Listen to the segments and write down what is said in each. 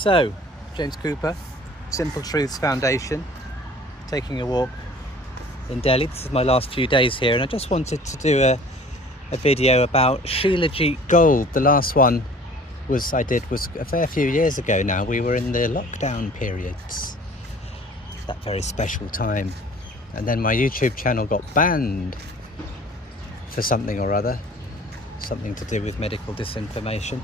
So, 𝗀𝗶𝗶, Simple Truths Foundation, taking a walk in Delhi. This is my last few days here, and I just wanted to do a video about Shilajit Gold. The last one I did was a fair few years ago now. We were in the lockdown periods, that very special time. And then my YouTube channel got banned for something or other, something to do with medical disinformation.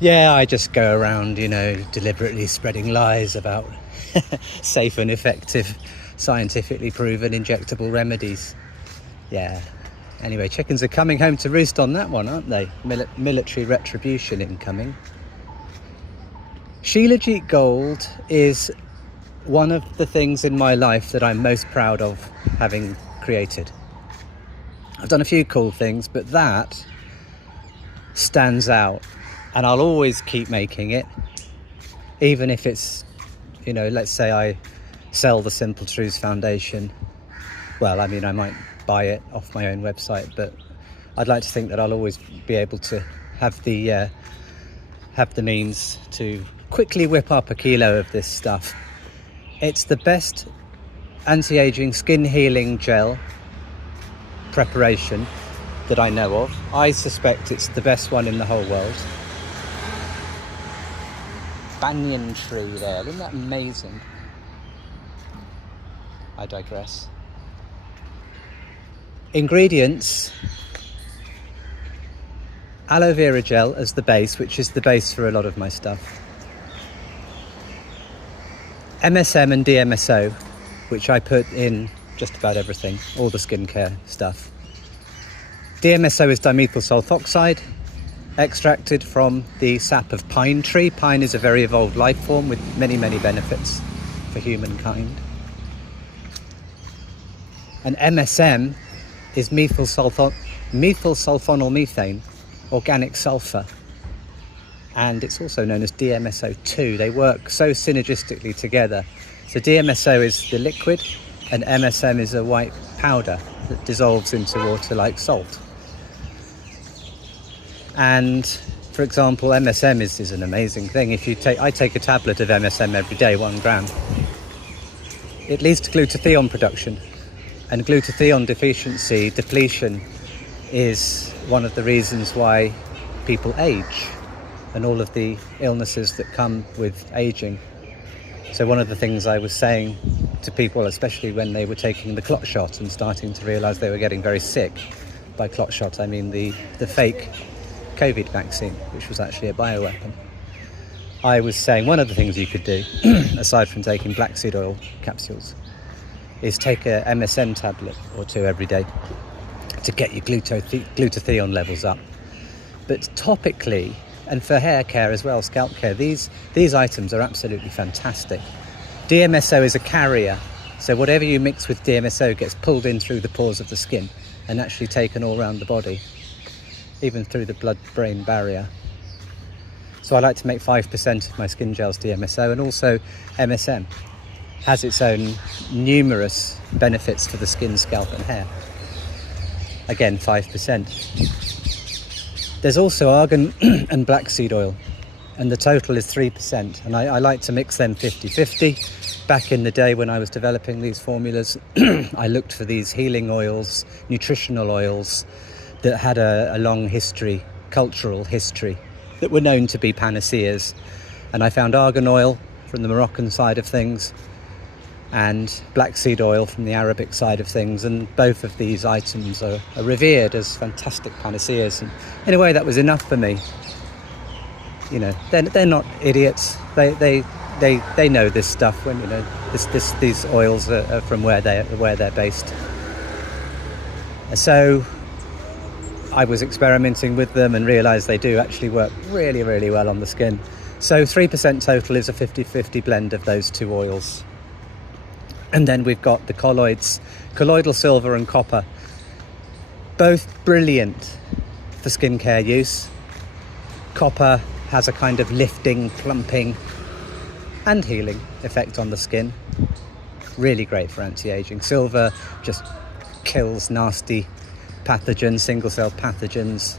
Yeah, I just go around, deliberately spreading lies about safe and effective, scientifically proven injectable remedies. Yeah. Anyway, chickens are coming home to roost on that one, aren't they? Military retribution incoming. Shilajit Gold is one of the things in my life that I'm most proud of having created. I've done a few cool things, but that stands out. And I'll always keep making it, even if it's, let's say I sell the Simple Truths Foundation. Well, I might buy it off my own website, but I'd like to think that I'll always be able to have the means to quickly whip up a kilo of this stuff. It's the best anti-aging skin healing gel preparation that I know of. I suspect it's the best one in the whole world. Banyan tree there, isn't that amazing? I digress. Ingredients: aloe vera gel as the base, which is the base for a lot of my stuff. MSM and DMSO, which I put in just about everything, all the skincare stuff. DMSO is dimethyl sulfoxide, extracted from the sap of pine tree. Pine is a very evolved life form with many, many benefits for humankind. And MSM is methyl sulfonyl methane, organic sulfur. And it's also known as DMSO2. They work so synergistically together. So DMSO is the liquid, and MSM is a white powder that dissolves into water like salt. And for example, MSM is an amazing thing. I take a tablet of MSM every day, 1 gram. It leads to glutathione production, and glutathione depletion is one of the reasons why people age and all of the illnesses that come with aging. So one of the things I was saying to people, especially when they were taking the clot shot and starting to realize they were getting very sick, by clot shot I mean the fake COVID vaccine, which was actually a bioweapon. I was saying one of the things you could do, aside from taking black seed oil capsules, is take a MSM tablet or 2 every day to get your glutathione levels up. But topically, and for hair care as well, scalp care, these items are absolutely fantastic. DMSO is a carrier, so whatever you mix with DMSO gets pulled in through the pores of the skin and actually taken all around the body, even through the blood-brain barrier. So I like to make 5% of my skin gels DMSO, and also MSM has its own numerous benefits for the skin, scalp and hair. Again, 5%. There's also argan and black seed oil, and the total is 3%, and I like to mix them 50-50. Back in the day when I was developing these formulas, I looked for these healing oils, nutritional oils, that had a long history, cultural history, that were known to be panaceas. And I found argan oil from the Moroccan side of things and black seed oil from the Arabic side of things, and both of these items are revered as fantastic panaceas. And in a way that was enough for me. They're not idiots. They know this stuff when these oils are from where they're based. So I was experimenting with them and realised they do actually work really, really well on the skin. So 3% total is a 50-50 blend of those 2 oils. And then we've got the colloids, colloidal silver and copper, both brilliant for skincare use. Copper has a kind of lifting, plumping and healing effect on the skin. Really great for anti-aging. Silver just kills nasty pathogens, single-cell pathogens.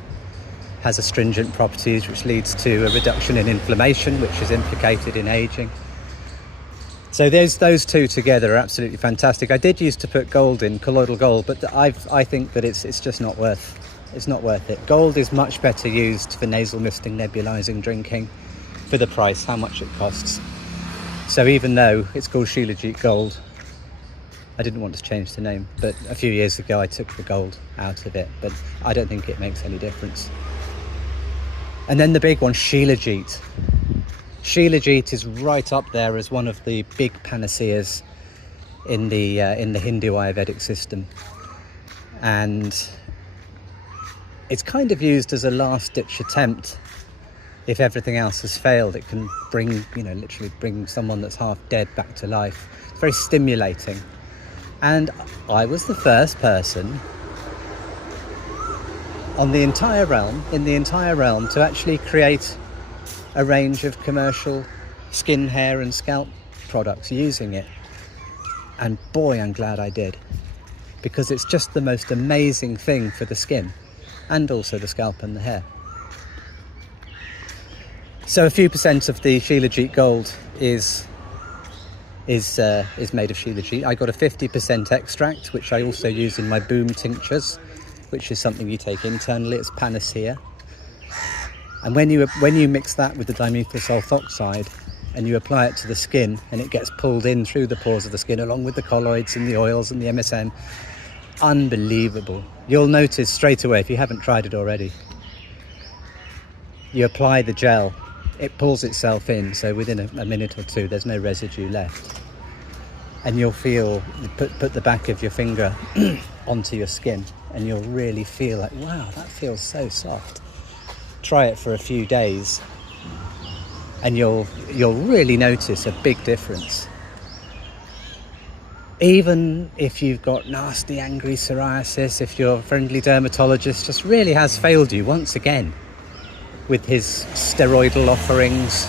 has astringent properties, which leads to a reduction in inflammation, which is implicated in aging. So those two together are absolutely fantastic. I did used to put gold in, colloidal gold, but I think that it's just not worth it. Gold is much better used for nasal misting, nebulizing, drinking, for the price, how much it costs. So even though it's called Shilajit Gold, I didn't want to change the name, but a few years ago I took the gold out of it, but I don't think it makes any difference. And then the big one, Shilajit. Shilajit is right up there as one of the big panaceas in the Hindu Ayurvedic system, and it's kind of used as a last-ditch attempt. If everything else has failed, it can bring, literally bring someone that's half dead back to life. It's very stimulating. And I was the first person in the entire realm to actually create a range of commercial skin, hair and scalp products using it. And boy, I'm glad I did, because it's just the most amazing thing for the skin and also the scalp and the hair. So a few percent of the Shilajit Gold is made of Shilajit. I got a 50% extract, which I also use in my boom tinctures, which is something you take internally. It's panacea. And when you mix that with the dimethyl sulfoxide and you apply it to the skin, and it gets pulled in through the pores of the skin along with the colloids and the oils and the MSM, unbelievable. You'll notice straight away, if you haven't tried it already, you apply the gel, it pulls itself in, so within a minute or two there's no residue left, and you'll feel, put the back of your finger onto your skin and you'll really feel like, wow, that feels so soft. Try it for a few days and you'll really notice a big difference. Even if you've got nasty angry psoriasis, if your friendly dermatologist just really has failed you once again with his steroidal offerings,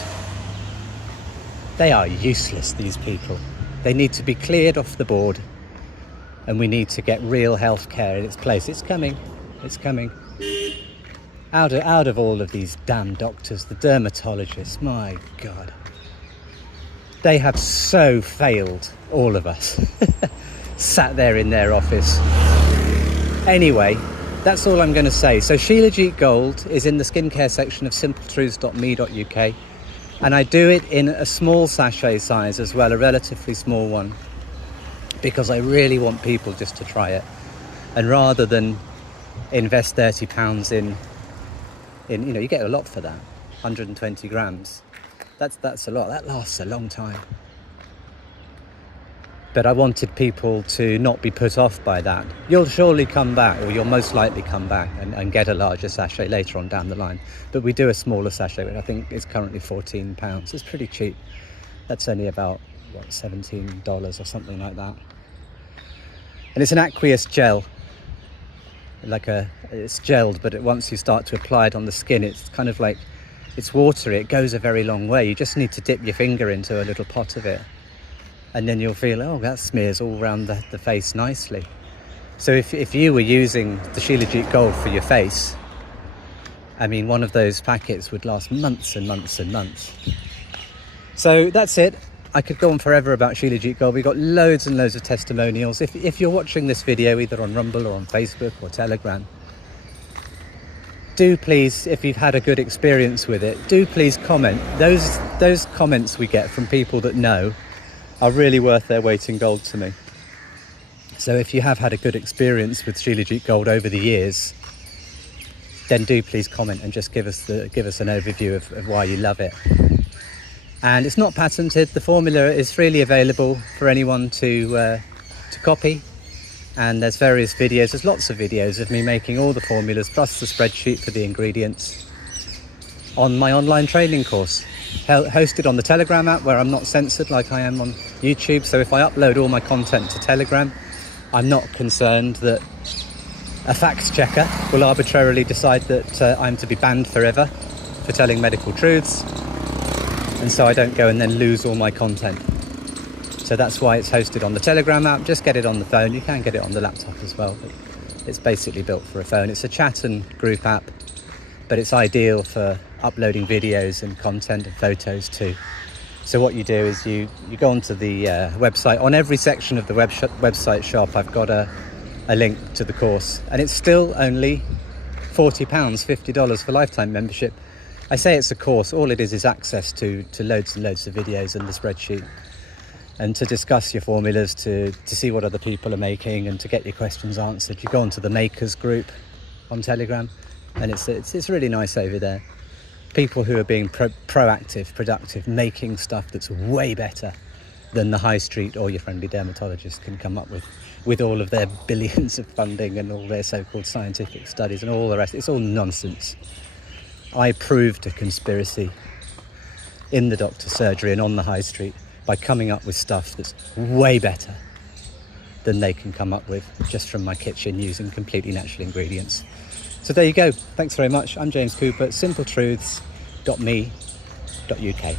they are useless, these people. They need to be cleared off the board, and we need to get real health care in its place. It's coming. Out of all of these damn doctors, the dermatologists, my God. They have so failed all of us. Sat there in their office. Anyway, that's all I'm going to say. So Shilajit Gold is in the skincare section of simpletruths.me.uk, and I do it in a small sachet size as well, a relatively small one, because I really want people just to try it. And rather than invest £30 in you get a lot for that, 120 grams. That's a lot. That lasts a long time. But I wanted people to not be put off by that. You'll surely come back, or you'll most likely come back and get a larger sachet later on down the line. But we do a smaller sachet, which I think is currently £14. It's pretty cheap. That's only about, $17 or something like that. And it's an aqueous gel. It's gelled, but once you start to apply it on the skin, it's kind of like, it's watery. It goes a very long way. You just need to dip your finger into a little pot of it, and then you'll feel, oh, that smears all around the face nicely. So if you were using the Shilajit Gold for your face, I mean, one of those packets would last months and months and months. So that's it. I could go on forever about Shilajit Gold. We've got loads and loads of testimonials. If you're watching this video either on Rumble or on Facebook or Telegram, do please, if you've had a good experience with it, do please comment. Those comments we get from people that know are really worth their weight in gold to me. So if you have had a good experience with Shilajit Gold over the years, then do please comment and just give us an overview of why you love it. And it's not patented. The formula is freely available for anyone to copy. And there's various videos. There's lots of videos of me making all the formulas, plus the spreadsheet for the ingredients, on my online training course, hosted on the Telegram app, where I'm not censored like I am on YouTube. So if I upload all my content to Telegram, I'm not concerned that a fact checker will arbitrarily decide that I'm to be banned forever for telling medical truths. And so I don't go and then lose all my content. So that's why it's hosted on the Telegram app. Just get it on the phone. You can get it on the laptop as well, but it's basically built for a phone. It's a chat and group app but it's ideal for uploading videos and content and photos too. So what you do is you go onto the website. On every section of the website shop, I've got a link to the course, and it's still only £40, $50 for lifetime membership. I say it's a course. All it is access to loads and loads of videos and the spreadsheet, and to discuss your formulas, to see what other people are making, and to get your questions answered. You go onto the makers group on Telegram, and it's really nice over there. People who are being proactive, productive, making stuff that's way better than the high street or your friendly dermatologist can come up with all of their billions of funding and all their so-called scientific studies and all the rest. It's all nonsense. I proved a conspiracy in the doctor's surgery and on the high street by coming up with stuff that's way better than they can come up with just from my kitchen using completely natural ingredients. So there you go. Thanks very much. I'm 𝗵𝗵𝗶𝗹, simpletruths.me.uk.